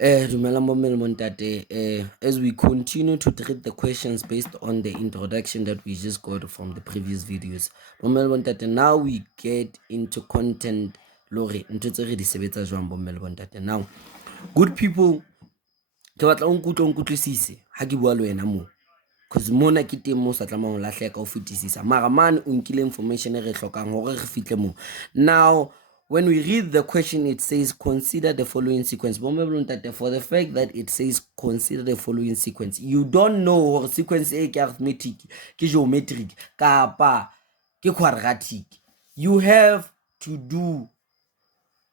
Dumelang bomme le bontate. As we continue to treat the questions based on the introduction that we just got from the previous videos, bomme le bontate, now we get into content. Lore ntho tse re di sebetsa jwang bomme le bontate. Now, good people, ke batla o nkutlwisise ha ke bua le wena mo, cause mona ke teng mo sa tlamang ho lahleka o fetisisa, mara mane o nkile information e re hlokang hore re fihle mo. Now, when we read the question, it says consider the following sequence. For the fact that it says consider the following sequence, you don't know or sequence e ke arithmetic, ke geometric, kapa ke quadratic. You have to do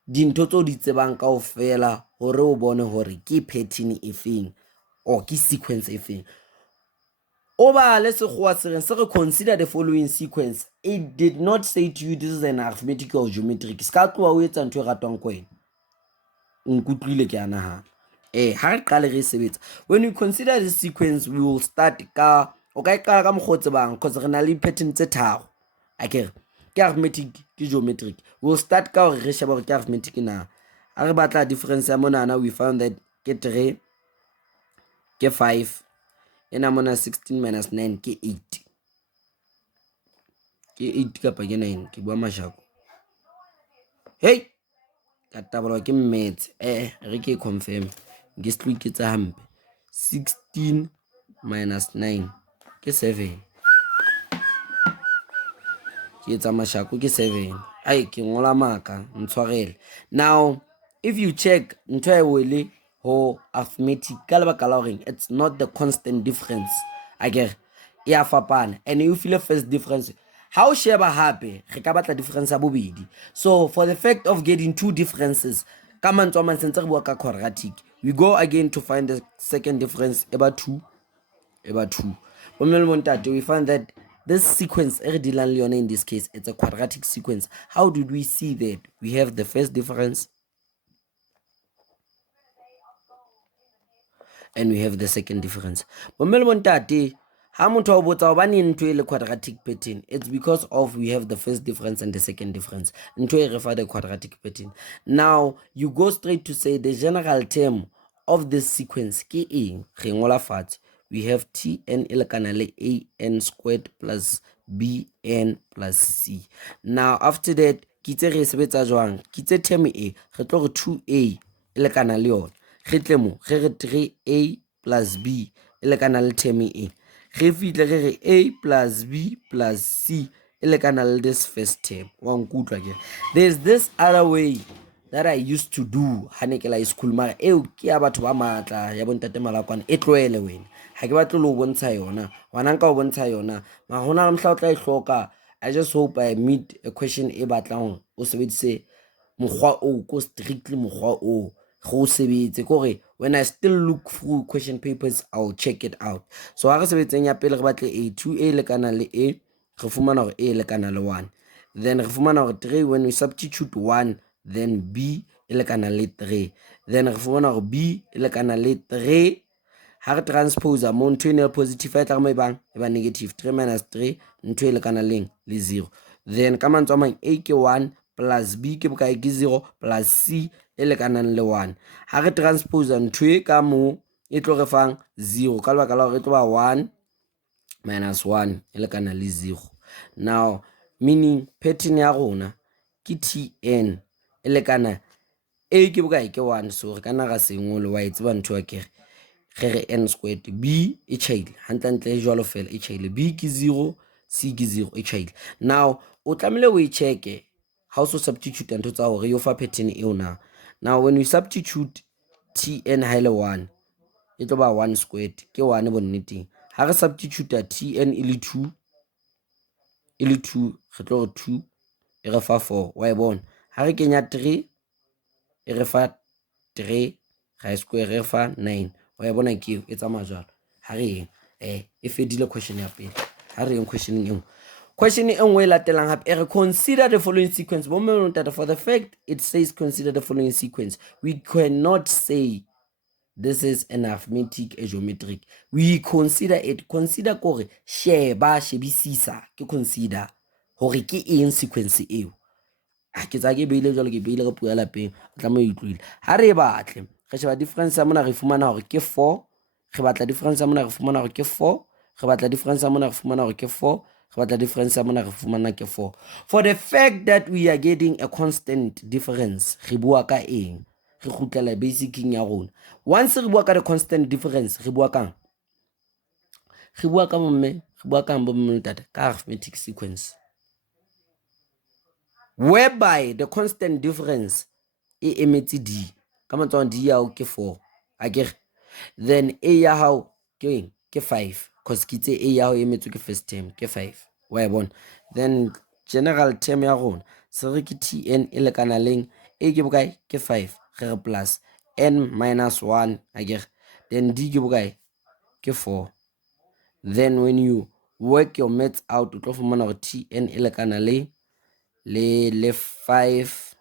dintho tso di tsebang kaofela hore o bone hore ke pattern e feng or ke sequence e feng. Oba lesekgowa se reng se re consider the following sequence. It did not say to you this is an arithmetic or geometric. Ska tloa o etsa ntho e ratwang ko wena. Nkutlwile ke a nahana. Ha re qale re sebetsa. When we consider this sequence, we will start ka o ka qala ka mokgwa o tsebang because re na le pattern tse tharo. Akere ke arithmetic ke geometric. We will start ka hore re sheba hore ke arithmetic na. Ha re batla difference ya monana, we found that ke 3 ke 5 ena mona 16 minus 9 ke 8. Ke 8 kapa ke 9 ke bua mashako. Hey, ka tabalwa ke mmetse. Re ke confirm ke se tlo iketsa hampe. 16 minus 9 ke 7. Ke etsa mashako ke 7. Ai ke ngola maka ntshwarele. Now, if you check ntho e wele ho arithmetic ka lebaka la hore it's not the constant difference. Akere ya fapana, and you feel the first difference. How sheba hape re ka batla difference ya bobedi. So for the fact of getting two differences, ka mantswe a mang sentse re bua ka quadratic, we go again to find the second difference eba 2. We find that this sequence in this case, it's a quadratic sequence. How did we see that? We have the first difference and we have the second difference. Ha motho a botsa hobane ntho e le quadratic pattern, it's because of we have the first difference and the second difference. Ntho e refer the quadratic pattern. Now you go straight to say the general term of this sequence ke eng. Re ngola fatshe. We have tn e lekana le an squared plus bn plus c. Now after that ke tse re sebetsa jwang? Ke tse term e re tlo re 2a e lekana le yona. Re tle mo re re 3a plus b e lekana le term e. Re fihle re re a plus b plus c e lekana le this first term. Wa nkutlwa ke. There's this other way that I used to do ha ne ke la school, mara eo ke ya batho ba matla ya bontate malakwana e tloele wena. Ha ke batle lo bontsha yona, wana nka o bontsha yona, ma hona mhla o tla e hloka. I just hope I meet a question e batlang o sebedise mokgwa o ko strictly mokgwa o go sebetse kore when I still look through question papers I'll check it out. So ha re sebetseng ya pele re batle a 2a lekana le a, re fumana hore a lekana le 1, then re fumana hore 3 when we substitute 1, then b e lekana le 3, then re fumana hore b e lekana le 3. Ha re transpose mo ntho e ne le positive e tla mo ebang e ba negative 3 minus 3 ntho e lekana leng le 0, then ka mantswe a mang a ke 1 plus b ke bokae ke 0 plus c e lekanang le 1. Ha re transpose ntho e ka mo e tlo re fang 0 ka lebaka la hore e tlo ba 1 minus 1 e lekana le 0. Now meaning pattern ya rona ke tn e lekana a ke bokae ke 1, so re kana ga sengole wa itse ba ntho ya kere re n squared, b e chaile hantlentle jwalo fela e chaile, b ke 0 c ke 0 e chaile. Now o tlamehile o e checke ha o so substitute ntho tsa hore yo fa pattern eo na. Now when we substitute tn ha ile 1 e tlo ba 1 squared ke 1 bonneteng. Ha re substitute tn e le 2 re tlo re 2 e re fa 4 wa e bona. Ha re kenya 3 e re fa 3 ra square re fa 9 wa e bona ke e tsamaya jwalo. Ha re e fedile question ya pele. Ha re eng question e nngwe. Question e nngwe e latelang hape e re consider the following sequence. For the fact it says consider the following sequence, we cannot say this is an arithmetic, a geometric. We consider it. Consider kore sheba shebisisa ke consider hore ke eng sequence eo. Ke tsa ke beile jwalo ke beile re puela lapeng o tla mo utlwile. Ha re batle re sheba difference ya mona re fumana hore ke 4, re batla difference ya mona re fumana hore ke 4, re batla difference ya mona re fumana hore ke 4, re batla difference ya mona re fumana ke 4. For the fact that we are getting a constant difference, re bua ka eng? Re kgutlela basicing ya rona. Once re bua ka the constant difference, re bua kang? Re bua ka bomme, re bua kang bomme ntate? Ka arithmetic sequence, whereby the constant difference e emetse d, ka matsoang d ya hao ke 4 akere, then a ya hao ke eng? Ke 5, cause ke itse a ya hao e emetswe ke first term ke 5, wa e bona. Then general term ya rona se re ke tn e lekana leng, a ke bokae? Ke 5, re re plus n minus 1 akere, then d ke bokae? Ke 4. Then when you work your maths out, o tlo fumana hore tn e lekana le 5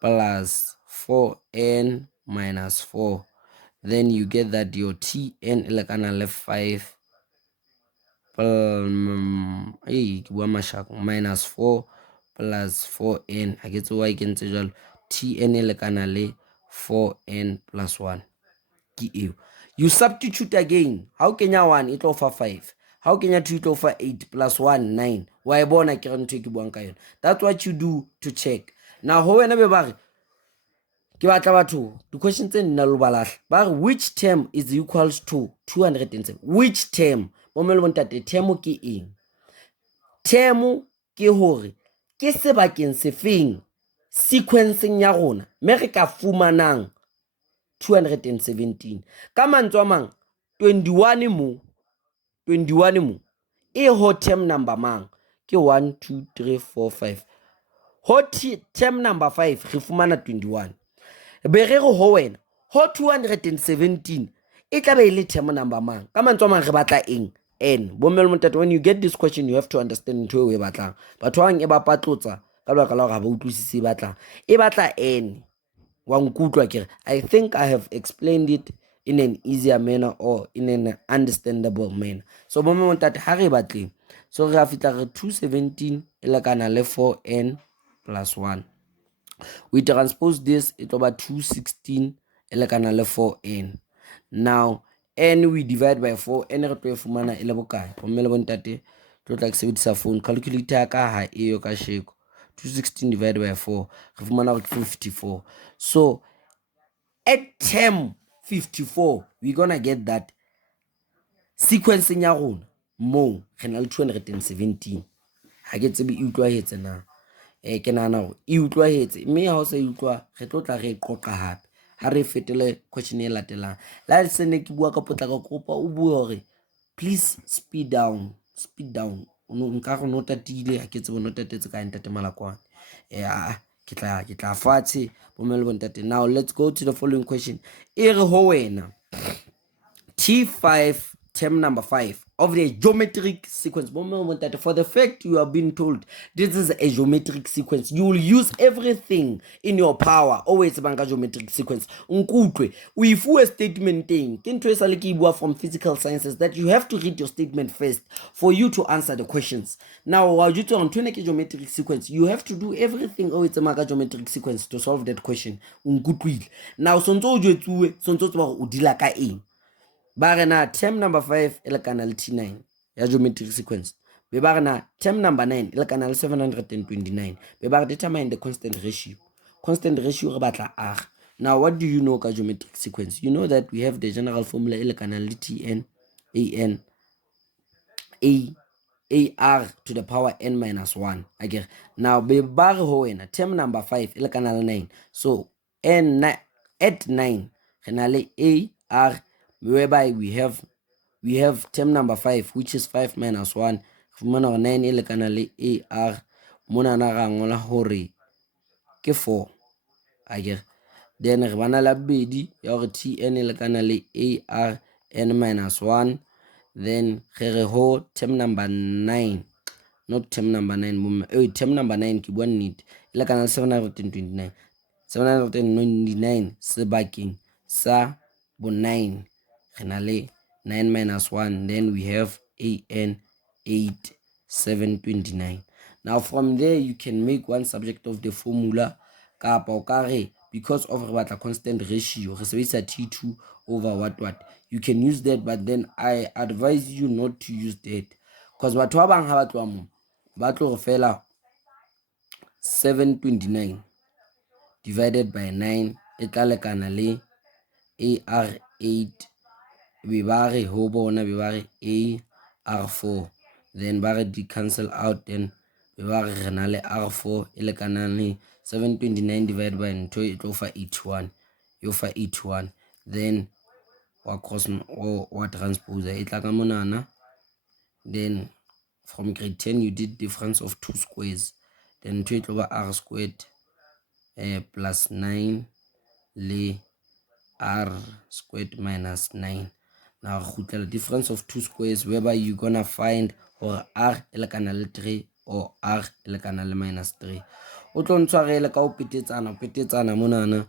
plus 4n minus 4. Then you get that your tn e lekana le 5 minus 4 plus 4n, ha ke tse wa ikentse jalo, tn e lekana le 4n plus 1 ke eo. You substitute again, ha o kenya 1 e tlo fa 5, ha o kenya 2 e tlo fa 8 plus 1 9, wa e bona ke re ntho e ke buang ka yona. That's what you do to check. Now ho wena be ba re ke batla batho di-question tse nna lo balahle ba re which term is equals to 207. Which term? Bomme le bontate, term ke eng? Term ke hore ke sebakeng se feng sequencing ya rona me re ka fumanang 217. Ka mantswe a mang 21 mo e ho term number mang? Ke 1 2 3 4 5. Ho term number 5 re fumana 21. Be re re ho wena ho 217 e tla be e le term number mang? Ka mantswe a mang re batla eng? N. Bomme le montate, when you get this question you have to understand ntho eo e batlang. Batho bang e ba patlotsa ka lebaka la hore ha ba utlwisise e batlang. E batla n. Wa nkutlwa kere? I think I have explained it in an easier manner or in an understandable manner. So bomme le montate, ha re batleng, so re a fitla re 217 e lekana le 4n plus 1. We transpose this, it over 216 e lekana le 4n. Now n we divide by 4, n re tlo e fumana e le bokae? Bomme le bontate, tlo tla ke sebedisa phone calculator ya ka ha eyo ka sheko. 216 divided by 4 re fumana hore ke 54. So at term 54 we're gonna get that sequencing ya rona mo re na le 217. Ha ke tsebe e utlwahetse na? Ke nahana hore e utlwahetse, mme ha o sa utlwa re tlo tla re qoqa hape ha re fetele question e latelang. La se ne ke bua ka potlaka, kopa o bue hore please speed down. Nka re no tatile, ha ke tsebe no tatetse ka ntate Malakwane. Ke tla fatshe bomme le bontate. Now let's go to the following question. E re ho wena T5 term number 5 of the geometric sequence. For the fact you have been told this is a geometric sequence, you will use everything in your power. Always banka geometric sequence. Nkutwe, if you a statement thing, from physical sciences, that you have to read your statement first for you to answer the questions. Now, while you on geometric sequence, you have to do everything always banka geometric sequence to solve that question. Now, sonto udila ka eng. Ba re na term number 5 e lekana le T9 ya geometric sequence. Be ba re na term number 9 e lekana le 729. Be ba re determine the constant ratio. Constant ratio re batla R. Now what do you know ka geometric sequence? You know that we have the general formula e lekana le Tn an ar to the power n minus 1 again. Now be ba re ho wena term number 5 e lekana le 9. So at 9 re na le ar, whereby we have term number 5 which is 5 minus 1. Fumana hore 9 e lekana le ar, mona na ra ngola hore ke 4 akere. Then re bana la bedi ya hore tn e lekana le ar n minus 1. Then re ho term number 9, not term number 9 term number 9 ke bua nnete e lekana le 729. 729 sebakeng sa bo 9 re na le 9 minus 1. Then we have an 8 729. Now from there you can make one subject of the formula kapa o ka re because of re batla constant ratio re sebedisa T2 over what, you can use that, but then I advise you not to use that, because batho ba bang ha ba tloa mo ba tlo re fela 729 divided by 9 e tla lekana le AR8, be ba re ho bona be ba re AR4, then ba re di cancel out, then be ba re na le R4 e lekanang le 729 divided by ntho e tlo fa 81, yo fa 81, then wa cross wa transpose e tla ka monana. Then from grade 10 you did difference of two squares, then ntho e tlo ba R squared plus 9 le R squared minus 9. Now the difference of two squares, whereby you're gonna find or R e lekana le 3 or R e lekana le minus 3. O tlo ntshwarele ka o petetsana monana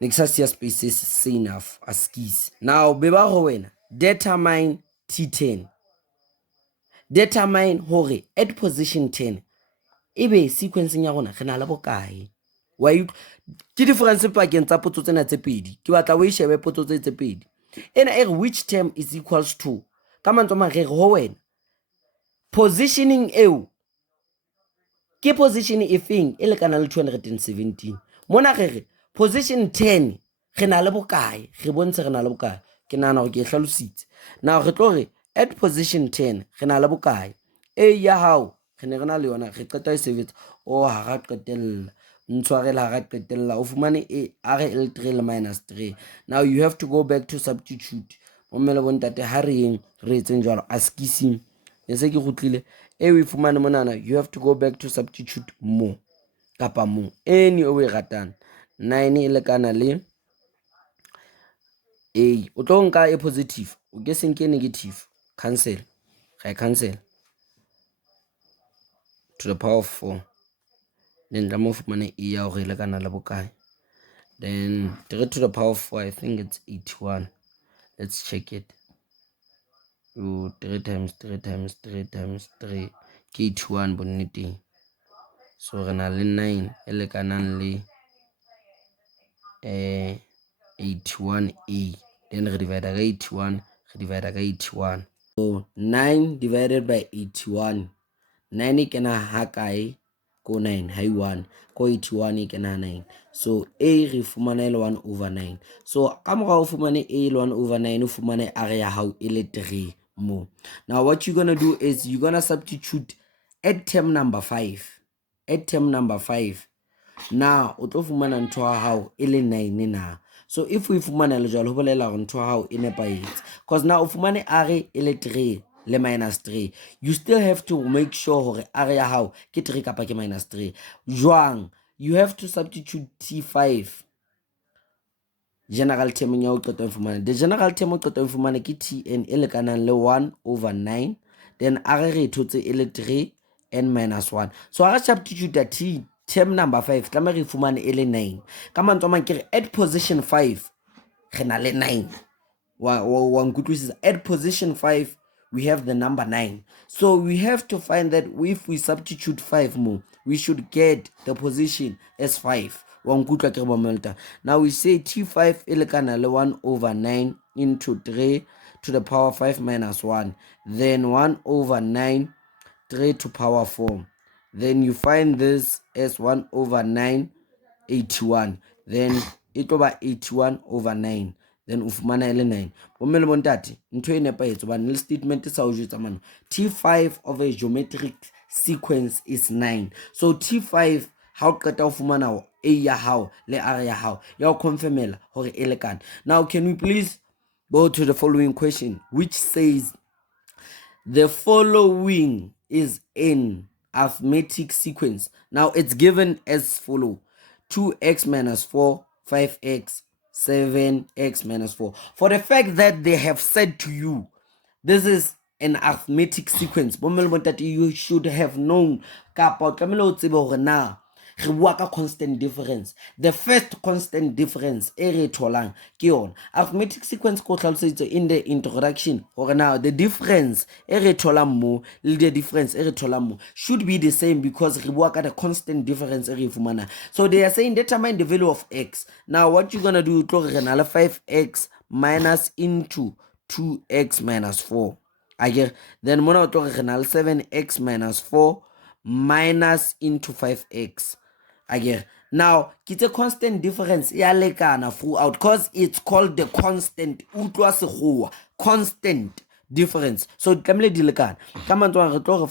ne ke sa siya spaces se enough a skis. Now be ba go wena determine T10, determine hore at position 10 ebe sequencing ya rona re na le bokae. Wa ke difference pakeng tsa potso tsena tse pedi, ke batla o e shebe potso tse pedi. Ena e re which term is equals to, ka mantswe mang re re ho wena positioning eo ke position e feng e lekana le 217. Mona re re position 10 re na le bokae, re bontshe re na le bokae. Ke nahana hore ke e hlalositse. Now re tlo re at position 10 re na le bokae. A ya hao re ne re na le yona, re qeta e sebetsa o ha ra qetella ntshwarela ha ra qetella o fumane a re L3 le minus 3. Now you have to go back to substitute. Bommele bontate ha re eng re etseng jwalo a skising e se ke gutlile e o e fumane monana, you have to go back to substitute mo kapa mo any o e ratang. 9 e lekana le A, o tlo nka e positive o ke se nke negative, cancel, ga cancel to the power of 4, then tla mo fumane E ya hore e lekana le bokae. Then 3 to the power of 4, I think it's 81. Let's check it. 3 times 3 times 3 times 3 ke 81 bonneteng. So re na le 9 e lekanang le 81A, then re divide ka 81, re divide ka 81. So 9 divided by 81, 9 e kena ha kae ko 9 ha 1 ko 81 e kena 9, so A re fumana e le 1 over 9. So ka mora o fumane A le 1 over 9 o fumane R ya hao e le 3 mo. Now what you're gonna do is you're gonna substitute at term number 5, at term number 5. Now o tlo fumana ntho ya hao e le 9 na. So if we fumana le jwalo ho bolela hore ntho ya hao e nepahetse, because now o fumane R e le 3 le minus 3, you still have to make sure hore R ya hao ke 3 kapa ke minus 3. Jwang, you have to substitute T5 general term ya o qeta fumana. The general term o qeta fumana ke Tn e lekanang le 1 over 9, then R re thotse e le 3 n minus 1. So ha re substitute T term number 5 tla me re fumane e le 9. Ka mantswe a mang ke re at position 5 re na le 9. Wa nkutlwisisa, at position 5 we have the number 9. So we have to find that if we substitute 5 more, we should get the position as 5. Wa nkutlwa ke re bomelta. Now we say T5 e lekana le 1 over 9 into 3 to the power 5 minus 1, then 1 over 9 3 to power 4. Then you find this as 1 over 9 81, then it over 81 over 9, then ufumana ele 9. Bommele bontate ntho e nepahetse hobane le statement sa o jwetsa mano T5 of a geometric sequence is 9. So T5 ha o qeta o fumana A ya hao le R ya hao ya o confirmela hore e lekana. Now can we please go to the following question, which says the following is in arithmetic sequence. Now it's given as follow: 2x minus 4, 5x, 7x minus 4. For the fact that they have said to you this is an arithmetic sequence, you should have known kapa tlamehile o tsebe hore na re bua ka constant difference. The first constant difference e re tholang ke yona arithmetic sequence ko tlhalosetso in the introduction gore now the difference e re tholang mo le the difference e re tholang mo should be the same because re bua ka the constant difference e re fumana. So they are saying determine the value of x. Now what you gonna do tlo re na le 5x minus into 2x minus 4 again. Then mona o tlo re na le 7x minus 4 minus into 5x again. Now it's a constant difference ya lekana throughout because it's called the constant utlwa sekgowa constant difference. So tlamehile di lekana ka mantswe re tlo re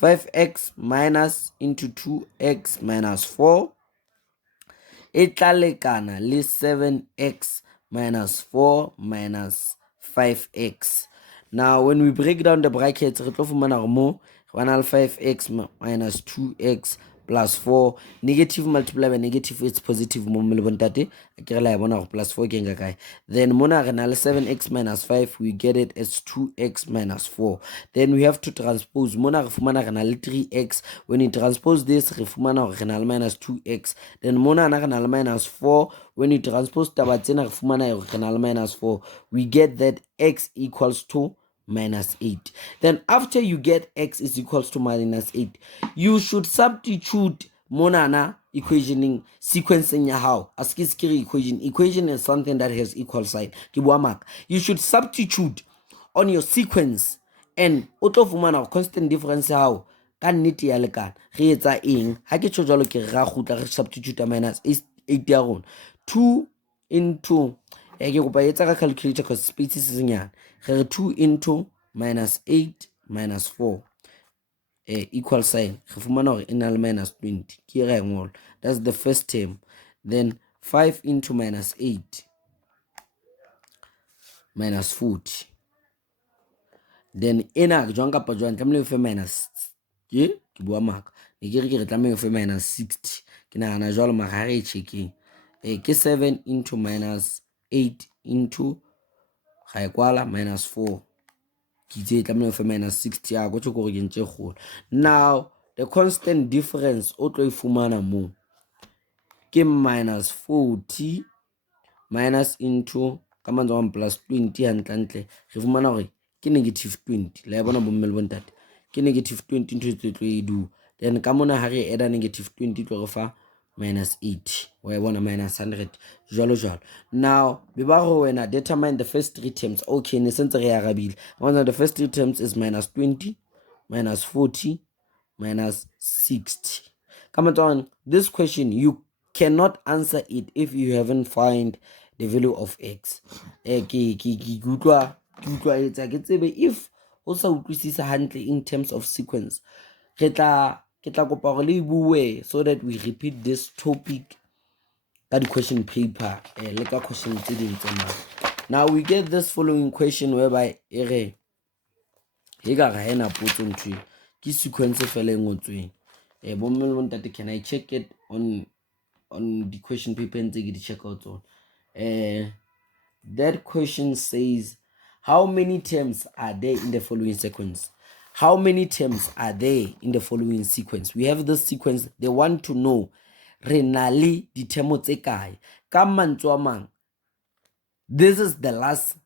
5x minus into 2x minus 4 e tla lekana le 7x minus 4 minus 5x. Now when we break down the brackets re tlo fumana gore mo re bana le 5x minus 2x plus 4 negative multiply by negative it's positive mo mmele bontate ke re la bona gore plus 4 ke nga kae. Then mona re na le 7x minus 5 we get it as 2x minus 4. Then we have to transpose mona re fumana re na le 3x. When you transpose this re fumana gore re na le minus 2x. Then mona re na le minus 4. When you transpose taba tsena re fumana gore re na le minus 4. We get that x equals to minus 8. Then after you get x is equals to minus 8, you should substitute monana equationing sequencing ya how as ke equation is something that has equal sign ke bua maka. You should substitute on your sequence and o tlo fumana constant difference how ka nnete ya lekana re etsa eng ha ke tšho jalo ke ra gutla re substitute minus 8 ya rona 2 into ke kopa etsa ka calculator because space is nyane re 2 into minus 8 minus 4 equal sign re fumana gore e na le minus 20 ke ra ngola. That's the first term. Then 5 into minus 8 minus 40. Then ena jwang kapa jwang tlamehile fe minus ke bua maka ne ke re ke re tlamehile fe minus 60 ke nagana jwalo mara re checking ke 7 into minus 8 into ga e kwala minus 4 ke itse tlamehile fe minus 60 ya go tšho gore ke ntse kgolo. Now the constant difference o tlo e fumana mo ke minus 40 minus into ka mantswe plus 20 hantlentle re fumana gore ke negative 20 la bona bomme le bontate ke negative 20 into tlo e do. Then ka mona ha re add negative 20 tlo re fa minus 80 wa bona minus 100 jalo jalo. Now be ba go wena determine the first three terms. Okay ne sentse re arabile one of the first three terms is minus 20 minus 40 minus 60. Come on, this question you cannot answer it if you haven't find the value of x. If also utlwisisa hantle in terms of sequence ke tla kopa gore le bue so that we repeat this topic ka the question paper le ka question tse ding tse. Now we get this following question whereby e re e ka ga ena potso ntwe ke sequence fela e ngotsweng bomme le bontate can I check it on the question paper ntse ke di check out tsone. That question says how many terms are there in the following sequence? How many terms are there in the following sequence? We have this sequence. They want to know re na le dithemo tse kae ka mantswe a mang. This is the last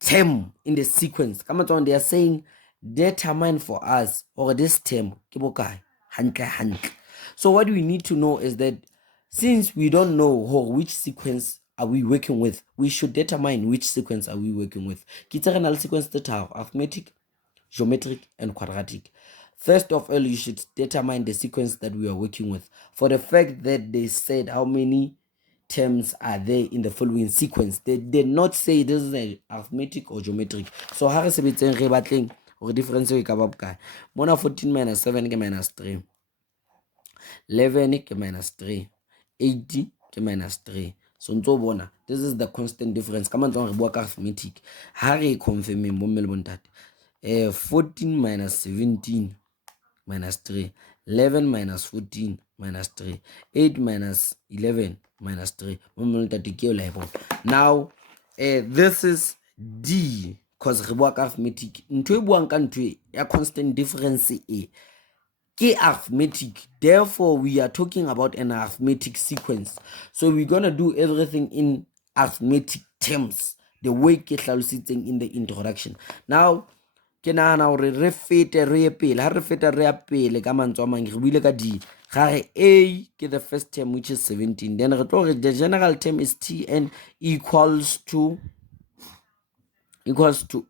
term in the sequence. Come on, they are saying determine for us or this term ke bokae hantle. So what we need to know is that since we don't know which sequence are we working with, we should determine which sequence are we working with. Ke tse re na le sequence tse tharo: arithmetic, geometric and quadratic. First of all, you should determine the sequence that we are working with. For the fact that they said how many terms are there in the following sequence, they did not say this is an arithmetic or geometric. So ha re sebetseng re batleng gore difference e ka ba bokae. Mona 14 minus 7 ke minus 3, 11 ke minus 3, 80 ke minus 3. So ntso bona this is the constant difference ka mantswe re bua ka arithmetic ha re confirmeng bo mme le bontate 14 minus 17 minus 3, 11 minus 14 minus 3, 8 minus 11 minus 3. Now this is D because re bua ka arithmetic ntwe buang ka ntwe ya constant difference e ke arithmetic, therefore we are talking about an arithmetic sequence. So we're gonna do everything in arithmetic terms, the way ke hlalositseng in the introduction. Now ke nahana hore re fete re ye pele, ha re feta re ya pele ka mantswe a mang re buile ka di ga re a ke the first term which is 17, then re tlo re the general term is Tn equals to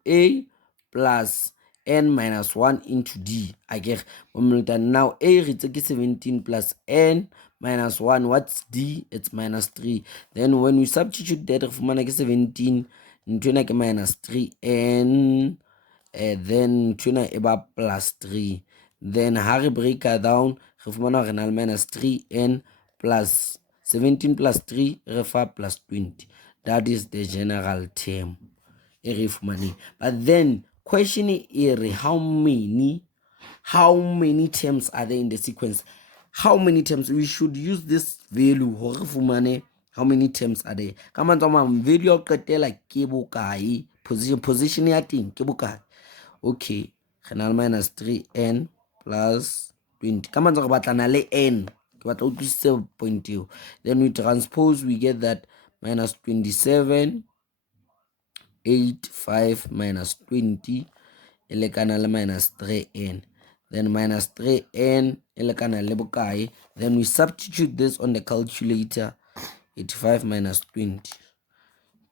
a plus n minus 1 into d. Again, now a re ke 17 plus n minus 1. What's d? It's minus 3. Then when we substitute that, re fumana ke 17 ntwena ke minus 3n, then ntwena e ba plus 3. Then ha re break down, re fumana re na le minus 3n plus 17 plus 3 re fa plus 20. That is the general term. But then question is how many terms are there in the sequence? How many terms? We should use this value how many terms are there. Come on, value of like ke position ya teng ke bokae. Okay, renal minus 3n plus 20. Come on, batlana le n. Point eo. Then we transpose, we get that minus 27 8 5 minus 20 elekana le minus 3n, then minus 3n elekana le bokae. Then we substitute this on the calculator. 85 minus 20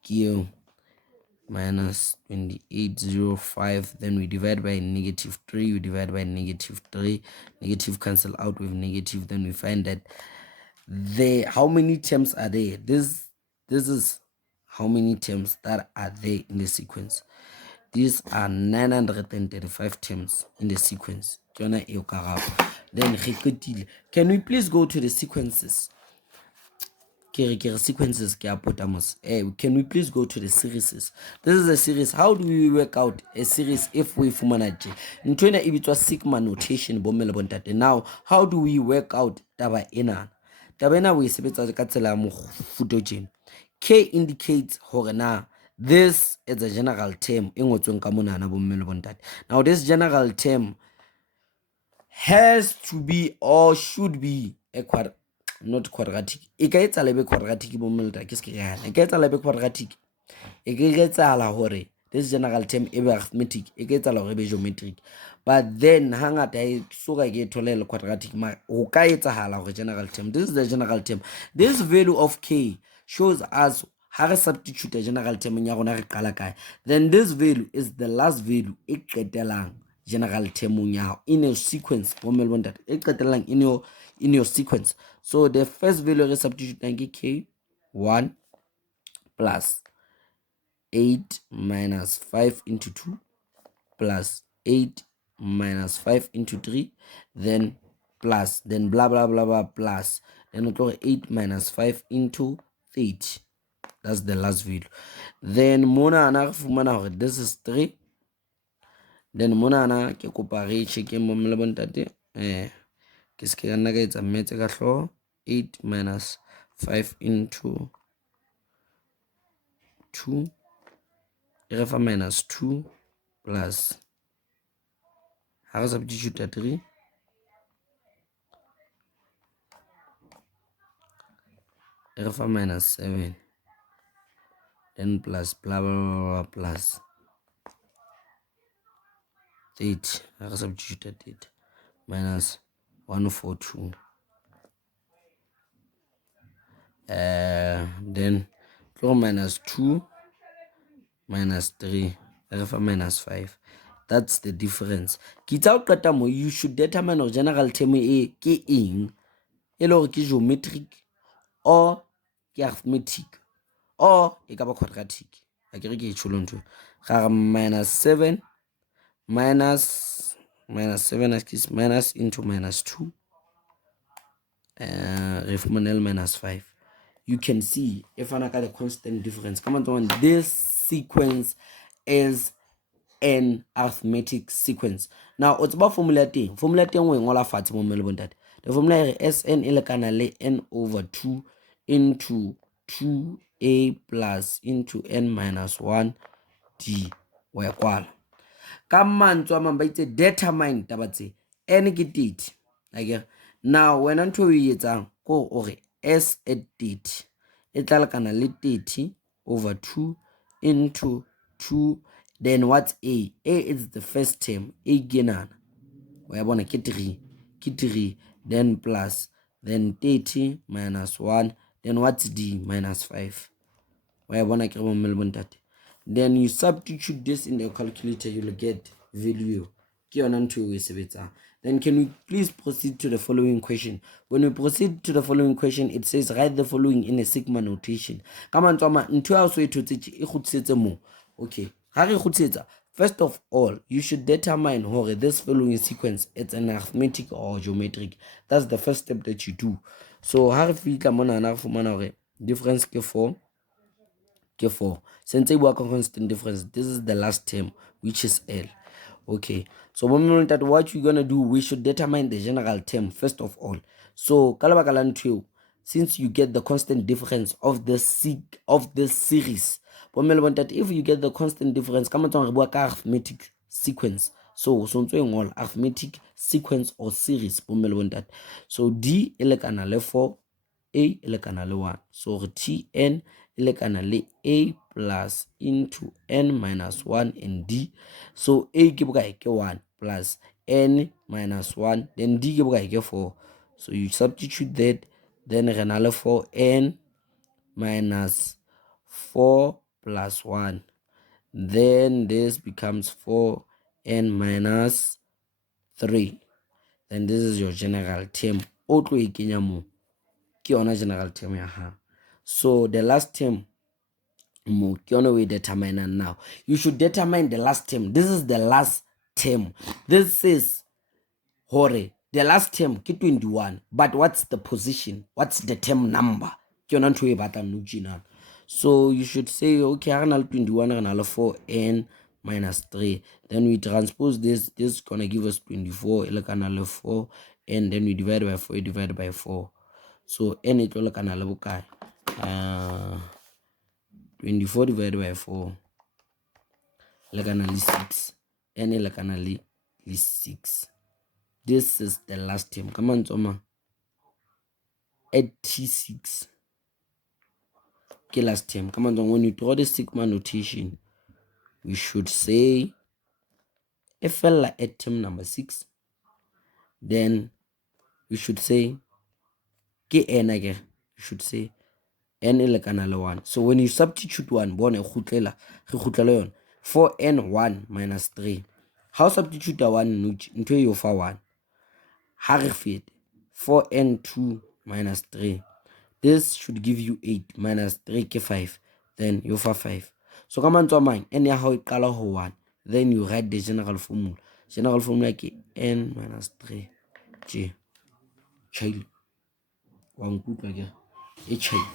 ke minus 2805. Then we divide by negative 3, we divide by negative 3, negative cancel out with negative. Then we find that how many terms are there. This is how many terms that are there in the sequence. These are 935 terms in the sequence. Then can we please go to the sequences? Sequences. Can we please go to the series? This is a series. How do we work out a series if we manage? Ntwena ibitswa sigma notation bomele bontate. Now, how do we work out taba ena? Taba ena we sebetsa ka tsela mofuta tjena. K indicates hore na this is a general term e ngotsweng ka monana bomele bontate. Now this general term has to be or should be a not quadratic. E ka etsa lebe quadratic bomele ke se ke yana. E ka etsa lebe quadratic. E ka etsa hore this general term e be arithmetic, e ka etsa hore e be geometric. But then hangata e soka ke tholele quadratic ma o ka etsahala hore general term. This is the general term. This value of k shows us ha re substitute a general term ya rona re qala kae. Then this value is the last value e qetelang general term ya in a sequence bomele bontate. E qetelang in your sequence. So the first value re substitute ke k 1 plus 8 minus 5 into 2 plus 8 minus 5 into 3, then plus, then blah blah blah blah plus, then we go 8 minus 5 into 8. That's the last value. Then mona ana this is 3. Then mona ana ke kopa re check mo le bontate ke se ke nna ka etsa metse ka hlo. 8 minus 5 into 2 e fa minus 2 plus ha re substitute 3 e fa minus 7, then plus blah blah blah, blah plus 8 ha re substitute 8 minus 142, then minus 2 minus 3 e fa minus 5. That's the difference. You should determine or general term e ke eng, e le gore ke geometric or ke arithmetic or e ka ba quadratic. A ke re ke tsholo ntho ga minus 7 minus 7 minus into minus 2 minus 5. You can see if I got a constant difference. Come on, this sequence is an arithmetic sequence. Now it's about formula teng. Formula teng we ngola fatshe mo mmele bontate. The formula is Sn e lekana le n over 2 into 2a plus into n minus 1 d. Wa kwala ka mantswe a mang ba itse determine taba tse n ke 30 Like, now wena ntho o e etsang ko ore s at 30 e tla lekana le 30 over 2 into 2, then what's a is the first term, a ke nana wa bona ke 3, then plus, then 30 minus 1, then what's d minus 5 wa bona ke bomme le bontate. Then you substitute this in the calculator, you'll get value ke yona ntho e sebetsang. Then can we please proceed to the following question? When we proceed to the following question, it says write the following in a sigma notation. Ka mantswe a mang ntho ya so e thotsetse e khutsetse mo. Okay, ha re khutsetsa, first of all you should determine hore this following sequence it's an arithmetic or geometric. That's the first step that you do. So ha re fitla mona na re fumana hore difference ke 4 ke 4. Since we work on constant difference, this is the last term, which is L. Okay, so what you're gonna do, we should determine the general term first of all. So since you get the constant difference of the series, if you get the constant difference, come on, arithmetic sequence. So all arithmetic sequence or series. So D le 4, a le kana le 1. So Tn le kana le a plus into n minus 1 and d. So a ke bokae ke 1 plus n minus 1, then d ke bokae ke 4. So you substitute that, then re na le 4n minus 4 plus 1. Then this becomes 4n minus 3. Then this is your general term. O tlo e kenya mo ke yona general term ya ha. So the last term mo ke yona we determine now. You should determine the last term. This is the last term. This is hore the last term ke 21, but what's the position? What's the term number? Ke yona ntho e batlang no tjena. So you should say okay, ha rena le 21 rena le 4n minus 3, then we transpose this is gonna give us 24 ele kana le 4, and then we divide by 4, divide by 4. So n e tlo lekana le bokae? 24 divided by 4 lekana le 6, n e lekana le 6. This is the last term. Come on, Toma. 86 ke last term. Come on, when you draw the sigma notation, we should say fl at term number 6. Then we should say ke n again. You should say n le kana le 1. So when you substitute 1, bona khutlela re khutlela yona 4n 1 minus 3. How substitute 1 into your 1? Ha re fete 4n 2 minus 3. This should give you 8 minus 3 ke 5. Then you 5. So ka mantswe a mang n ya hao e qala ho 1. Then you write the general formula. General formula ke n minus 3 j child 1 kutlwa ke e child